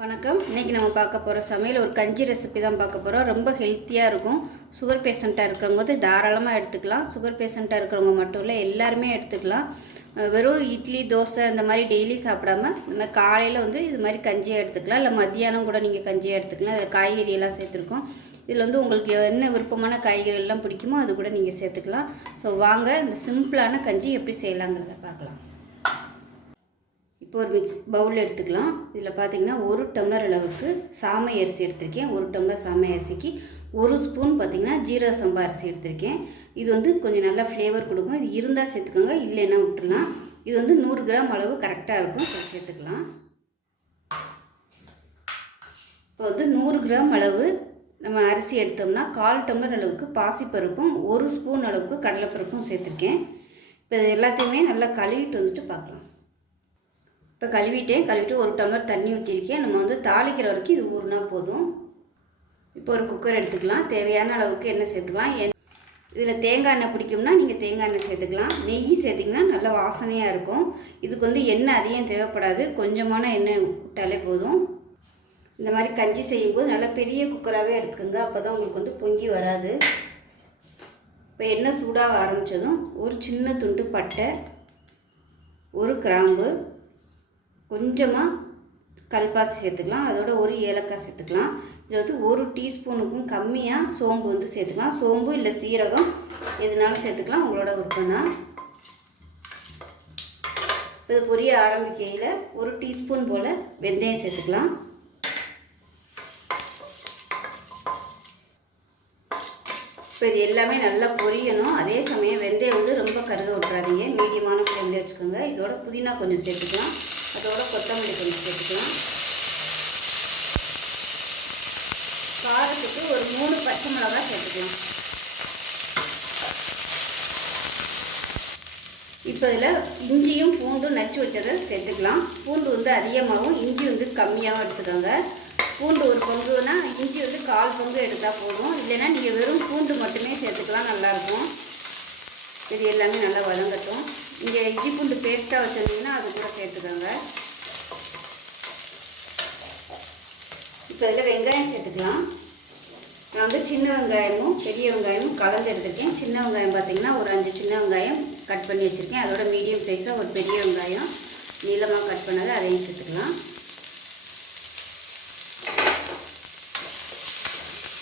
வணக்கம். இன்றைக்கி நம்ம பார்க்க போகிற சமையல் ஒரு கஞ்சி ரெசிபி தான் பார்க்க போகிறோம். ரொம்ப ஹெல்த்தியாக இருக்கும். சுகர் பேஷண்ட்டாக இருக்கிறவங்க வந்து தாராளமாக எடுத்துக்கலாம். சுகர் பேஷண்ட்டாக இருக்கிறவங்க மட்டும் இல்லை, எல்லாருமே எடுத்துக்கலாம். வெறும் இட்லி தோசை இந்த மாதிரி டெய்லி சாப்பிடாம நம்ம காலையில் வந்து இது மாதிரி கஞ்சியாக எடுத்துக்கலாம். இல்லை மத்தியானம் கூட நீங்கள் கஞ்சியாக எடுத்துக்கலாம். அதில் காய்கறியெல்லாம் சேர்த்துருக்கோம். இதில் வந்து உங்களுக்கு என்ன விருப்பமான காய்கறிகள்லாம் பிடிக்குமோ அது கூட நீங்கள் சேர்த்துக்கலாம். ஸோ வாங்க இந்த சிம்பிளான கஞ்சி எப்படி செய்யலாங்கிறத பார்க்கலாம். இப்போ ஒரு பவுல் எடுத்துக்கலாம். இதில் பார்த்திங்கன்னா 1 டம்ளர் அளவுக்கு சாமை அரிசி எடுத்திருக்கேன். 1 டம்ளர் சாமை அரிசிக்கு 1 ஸ்பூன் பார்த்திங்கன்னா ஜீரக சம்பா அரிசி எடுத்திருக்கேன். இது வந்து கொஞ்சம் நல்லா ஃப்ளேவர் கொடுக்கும். இது இருந்தால் சேர்த்துக்கோங்க, இல்லைன்னா விட்டுடலாம். இது வந்து 100 கிராம் அளவு கரெக்டாக இருக்கும். சேர்த்துக்கலாம். இப்போ வந்து 100 கிராம் அளவு நம்ம அரிசி எடுத்தோம்னா 1/4 டம்ளர் அளவுக்கு பாசிப்பருப்பும் 1 ஸ்பூன் அளவுக்கு கடலைப்பருப்பும் சேர்த்துருக்கேன். இப்போ இது எல்லாத்தையுமே நல்லா கழுவிட்டு வந்துட்டு பார்க்கலாம். இப்போ கழுவிட்டு 1 டம்ளர் தண்ணி ஊற்றிருக்கேன். நம்ம வந்து தாளிக்கிற வரைக்கும் இது ஊறினா போதும். இப்போ ஒரு குக்கர் எடுத்துக்கலாம். தேவையான அளவுக்கு எண்ணெய் சேர்த்துக்கலாம். இதில் தேங்காய் எண்ணெய் பிடிக்கும்னா நீங்கள் தேங்காய் எண்ணெய் சேர்த்துக்கலாம். நெய் சேர்த்திங்கன்னா நல்ல வாசனையாக இருக்கும். இதுக்கு வந்து எண்ணெய் அதிகம் தேவைப்படாது, கொஞ்சமான எண்ணெய் விட்டாலே போதும். இந்த மாதிரி கஞ்சி செய்யும்போது நல்லா பெரிய குக்கராகவே எடுத்துக்கோங்க, அப்போ தான் உங்களுக்கு வந்து பொங்கி வராது. இப்போ எண்ணெய் சூடாக ஆரம்பித்ததும் ஒரு சின்ன துண்டு பட்டை, ஒரு கிராம்பு, கொஞ்சமாக கல்பாசி சேர்த்துக்கலாம். அதோட ஒரு ஏலக்காய் சேர்த்துக்கலாம். இதில் வந்து 1 டீஸ்பூனுக்கும் கம்மியாக சோம்பு வந்து சேர்த்துக்கலாம். சோம்பு இல்லை சீரகம் எதுனாலும் சேர்த்துக்கலாம், உங்களோட விருப்பம் தான். இது பொரிய ஆரம்பிக்கையில் 1 டீஸ்பூன் போல் வெந்தயம் சேர்த்துக்கலாம். இப்போ இது எல்லாமே நல்லா பொரியணும். அதே சமயம் வெந்தயம் வந்து ரொம்ப கருக விட்டுறாதீங்க, மீடியமான ஃப்ளேமில் வச்சுக்கோங்க. இதோட புதினா கொஞ்சம் சேர்த்துக்கலாம். அதோட கொத்தமல்லி கொஞ்சம் சேர்த்துக்கலாம். காரத்துக்கு ஒரு 3 பச்சை மிளகாய் சேர்த்துக்கலாம். இப்போ இதில் இஞ்சியும் பூண்டும் நச்சு வச்சதை சேர்த்துக்கலாம். பூண்டு வந்து அதிகமாகவும் இஞ்சி வந்து கம்மியாகவும் எடுத்துக்கோங்க. பூண்டு ஒரு பங்குனா இஞ்சி வந்து 1/4 பங்கு எடுத்தால் போதும். இல்லைன்னா நீங்கள் வெறும் பூண்டு மட்டுமே சேர்த்துக்கலாம், நல்லாயிருக்கும். இது எல்லாமே நல்லா வதங்கட்டும். இங்கே இஞ்சி பூண்டு பேஸ்ட்டாக வச்சுருந்தீங்கன்னா அது கூட சேர்த்துக்கோங்க. இப்போ இதில் வெங்காயம் சேர்த்துக்கலாம். நான் வந்து சின்ன வெங்காயமும் பெரிய வெங்காயமும் கலந்து எடுத்துருக்கேன். சின்ன வெங்காயம் பார்த்திங்கன்னா ஒரு 5 சின்ன வெங்காயம் கட் பண்ணி வச்சுருக்கேன். அதோட மீடியம் சைஸாக ஒரு பெரிய வெங்காயம் நீளமாக கட் பண்ணது அதையும் சேர்த்துக்கலாம்.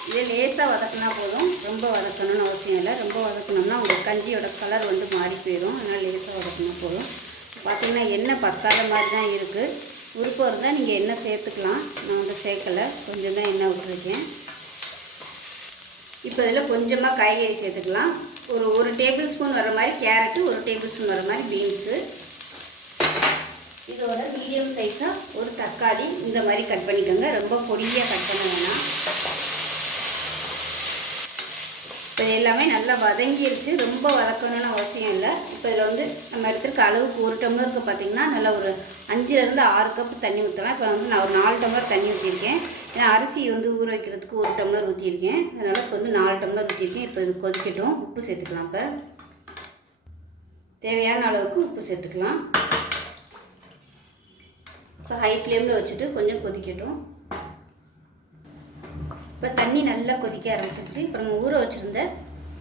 இதை லேசாக வதக்கினா போதும், ரொம்ப வதக்கணும்னு அவசியம் இல்லை. ரொம்ப வதக்கணும்னா உங்களுக்கு கஞ்சியோட கலர் வந்து மாறி போயிடும். அதனால் லேசாக வதக்கினா போதும். பார்த்திங்கன்னா எண்ணெய் பத்தாத மாதிரி தான் இருக்குது. விருப்பம் இருந்தால் நீங்கள் எண்ணெய் சேர்த்துக்கலாம். நான் வந்து சேர்க்கலை, கொஞ்சம் தான் எண்ணெய் விட்டுருக்கேன். இப்போ இதில் கொஞ்சமாக காய்கறி சேர்த்துக்கலாம். ஒரு டேபிள் ஸ்பூன் வர மாதிரி கேரட்டு, 1 டேபிள் ஸ்பூன் வர மாதிரி பீன்ஸு, இதோட மீடியம் சைஸாக ஒரு தக்காளி இந்த மாதிரி கட் பண்ணிக்கோங்க. ரொம்ப பொடியாக கட் பண்ண வேணாம். இப்போ எல்லாமே நல்லா வதங்கிடுச்சு, ரொம்ப வதக்கணும்னு அவசியம் இல்லை. இப்போ இதில் வந்து நம்ம எடுத்துருக்க அளவுக்கு 1 டம்ளருக்கு பார்த்திங்கன்னா நல்லா ஒரு 5லேருந்து 6 கப் தண்ணி ஊற்றலாம். இப்போ வந்து நான் ஒரு 4 டம்ளர் தண்ணி ஊற்றிருக்கேன். ஏன்னா அரிசி வந்து ஊற வைக்கிறதுக்கு 1 டம்ளர் ஊற்றிருக்கேன். அதனால் இப்போ வந்து 4 டம்ளர் ஊற்றிருக்கேன். இப்போ இது கொதிக்கட்டும். உப்பு சேர்த்துக்கலாம். இப்போ தேவையான அளவுக்கு உப்பு சேர்த்துக்கலாம். இப்போ ஹை ஃப்ளேமில் வச்சுட்டு கொஞ்சம் கொதிக்கட்டும். இப்போ தண்ணி நல்லா கொதிக்க ஆரம்பிச்சிருச்சு. இப்போ நம்ம ஊற வச்சுருந்த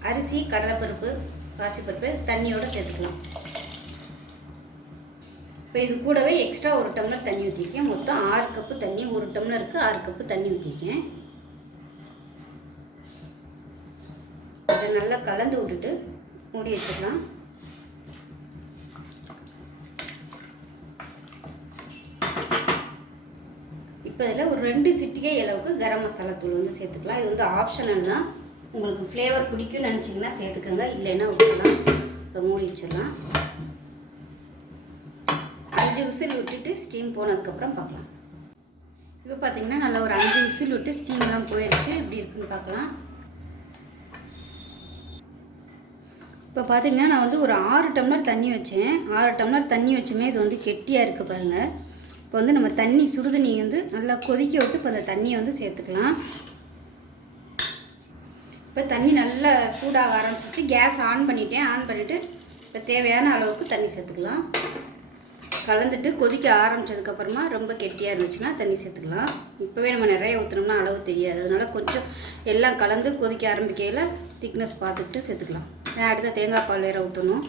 அரிசி, கடலைப்பருப்பு, பாசிப்பருப்பு தண்ணியோடு சேர்த்துக்கலாம். இப்போ இது கூடவே எக்ஸ்ட்ரா 1 டம்ளர் தண்ணி ஊற்றிருக்கேன். மொத்தம் 6 கப்பு தண்ணி. 1 டம்ளருக்கு 6 கப்பு தண்ணி ஊற்றிருக்கேன். இதை நல்லா கலந்து விட்டுட்டு மூடி வச்சுக்கலாம். இப்போ இதில் ஒரு 2 சிட்டிகை அளவுக்கு கரம் மசாலா தூள் வந்து சேர்த்துக்கலாம். இது வந்து ஆப்ஷனல் தான், உங்களுக்கு ஃப்ளேவர் பிடிக்கும்னு நினச்சிங்கன்னா சேர்த்துக்கோங்க, இல்லைன்னா விட்டுக்கலாம். இப்போ மூடி வச்சிடலாம். 5 விசில் விட்டுட்டு ஸ்டீம் போனதுக்கப்புறம் பார்க்கலாம். இப்போ பார்த்திங்கன்னா நல்லா ஒரு 5 விசில் விட்டு ஸ்டீம்லாம் போயிடுச்சு. எப்படி இருக்குன்னு பார்க்கலாம். இப்போ பார்த்திங்கன்னா நான் வந்து ஒரு 6 டம்ளர் தண்ணி வச்சேன். 6 டம்ளர் தண்ணி வச்சுமே இது வந்து கெட்டியாக இருக்குது பாருங்கள். இப்போ வந்து நம்ம தண்ணி சுடுதண்ணி வந்து நல்லா கொதிக்க விட்டு இப்போ அந்த தண்ணியை வந்து சேர்த்துக்கலாம். இப்போ தண்ணி நல்லா சூடாக ஆரம்பிச்சிச்சு. கேஸ் ஆன் பண்ணிவிட்டேன். ஆன் பண்ணிவிட்டு இப்போ தேவையான அளவுக்கு தண்ணி சேர்த்துக்கலாம். கலந்துட்டு கொதிக்க ஆரம்பித்ததுக்கப்புறமா ரொம்ப கெட்டியாக இருந்துச்சுன்னா தண்ணி சேர்த்துக்கலாம். இப்போவே நம்ம நிறைய ஊற்றினோம்னா அளவு தெரியாது, அதனால் கொஞ்சம் எல்லாம் கலந்து கொதிக்க ஆரம்பிக்கையில் திக்னஸ் பார்த்துக்கிட்டு சேர்த்துக்கலாம். அடுத்த தேங்காய் பால் வேறு ஊற்றணும்.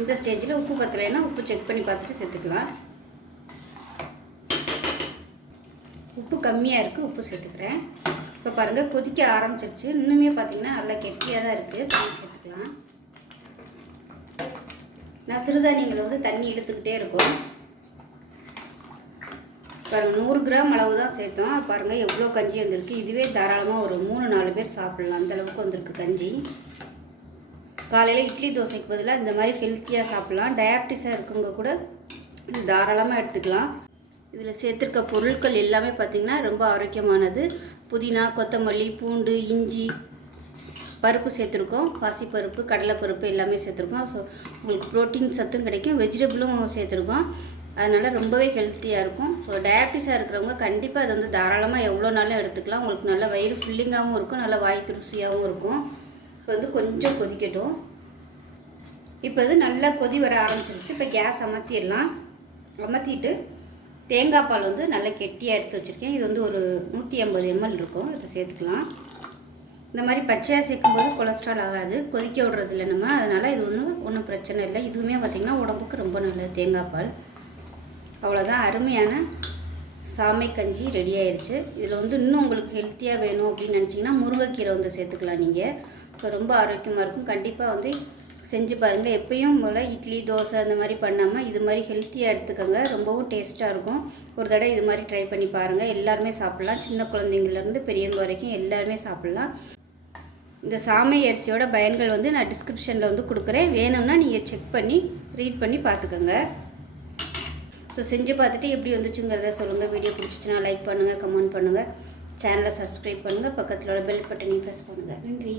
இந்த ஸ்டேஜில் உப்பு பத்தலைன்னா உப்பு செக் பண்ணி பார்த்துட்டு சேர்த்துக்கலாம். உப்பு கம்மியாக இருக்குது, உப்பு சேர்த்துக்கிறேன். இப்போ பாருங்கள் கொதிக்க ஆரம்பிச்சிருச்சு. இன்னுமே பார்த்திங்கன்னா நல்லா கெட்டியாக தான் இருக்குது. தண்ணி சேர்த்துக்கலாம். நான் சிறுதானியங்களை வந்து தண்ணி இழுத்துக்கிட்டே இருக்கும். பாருங்கள் 100 கிராம் அளவு தான் சேர்த்தோம். பாருங்கள் எவ்வளோ கஞ்சி வந்திருக்கு. இதுவே தாராளமாக ஒரு 3-4 பேர் சாப்பிட்லாம், அந்தளவுக்கு வந்திருக்கு கஞ்சி. காலையில் இட்லி தோசைக்கு பதிலாக இந்த மாதிரி ஹெல்த்தியாக சாப்பிட்லாம். டயாபிட்டிஸாக இருக்கவங்க கூட இது தாராளமாக எடுத்துக்கலாம். இதில் சேர்த்துருக்க பொருட்கள் எல்லாமே பார்த்திங்கன்னா ரொம்ப ஆரோக்கியமானது. புதினா, கொத்தமல்லி, பூண்டு, இஞ்சி, பருப்பு சேர்த்துருக்கோம். பாசிப்பருப்பு, கடலைப்பருப்பு எல்லாமே சேர்த்துருக்கோம். ஸோ உங்களுக்கு ப்ரோட்டீன் சத்தும் கிடைக்கும், வெஜிடபிளும் சேர்த்துருக்கோம். அதனால் ரொம்பவே ஹெல்த்தியாக இருக்கும். ஸோ டயாபிட்டிஸாக இருக்கிறவங்க கண்டிப்பாக அது வந்து தாராளமாக எவ்வளோ நாளும் எடுத்துக்கலாம். உங்களுக்கு நல்ல வயிறு ஃபில்லிங்காகவும் இருக்கும், நல்ல வாய்க்கு ருசியாகவும் இருக்கும். இப்போ வந்து கொஞ்சம் கொதிக்கட்டும். இப்போ இது நல்லா கொதி வர ஆரம்பிச்சிருச்சு. இப்போ கேஸ் அமர்த்திடலாம். அமர்த்திட்டு தேங்காய் பால் வந்து நல்லா கெட்டியாக எடுத்து வச்சுருக்கேன். இது வந்து ஒரு 150 ml இருக்கும். இதை சேர்த்துக்கலாம். இந்த மாதிரி பச்சையாக சேர்க்கும்போது கொலஸ்ட்ரால் ஆகாது, கொதிக்க விடுறதில்ல நம்ம, அதனால் இது ஒன்றும் பிரச்சனை இல்லை. இதுவுமே பார்த்திங்கன்னா உடம்புக்கு ரொம்ப நல்லது தேங்காய் பால். அவ்வளோதான், அருமையான சாமை கஞ்சி ரெடி ஆயிடுச்சு. இதில் வந்து இன்னும் உங்களுக்கு ஹெல்த்தியாக வேணும் அப்படின்னு நினச்சிங்கன்னா முருங்கைக்கீரை வந்து சேர்த்துக்கலாம் நீங்கள். ஸோ ரொம்ப ஆரோக்கியமாக இருக்கும். கண்டிப்பாக வந்து செஞ்சு பாருங்கள். எப்பயும் போல் இட்லி தோசை அந்த மாதிரி பண்ணாமல் இது மாதிரி ஹெல்த்தியாக எடுத்துக்கோங்க. ரொம்பவும் டேஸ்ட்டாக இருக்கும். ஒரு தடவை இது மாதிரி ட்ரை பண்ணி பாருங்கள். எல்லாருமே சாப்பிட்லாம், சின்ன குழந்தைங்கள்லேருந்து பெரியவங்க வரைக்கும் எல்லாருமே சாப்பிட்லாம். இந்த சாமை அரிசியோட பயன்கள் வந்து நான் டிஸ்கிரிப்ஷனில் வந்து கொடுக்குறேன். வேணும்னா நீங்கள் செக் பண்ணி ரீட் பண்ணி பார்த்துக்கோங்க. ஸோ செஞ்சு பார்த்துட்டு எப்படி வந்துச்சுங்கிறத சொல்லுங்கள். வீடியோ பிடிச்சிச்சுன்னா லைக் பண்ணுங்கள், கமெண்ட் பண்ணுங்கள், சேனலை சப்ஸ்கிரைப் பண்ணுங்கள், பக்கத்தில் உள்ள பெல் பட்டனையும் ப்ரெஸ் பண்ணுங்கள். நன்றி.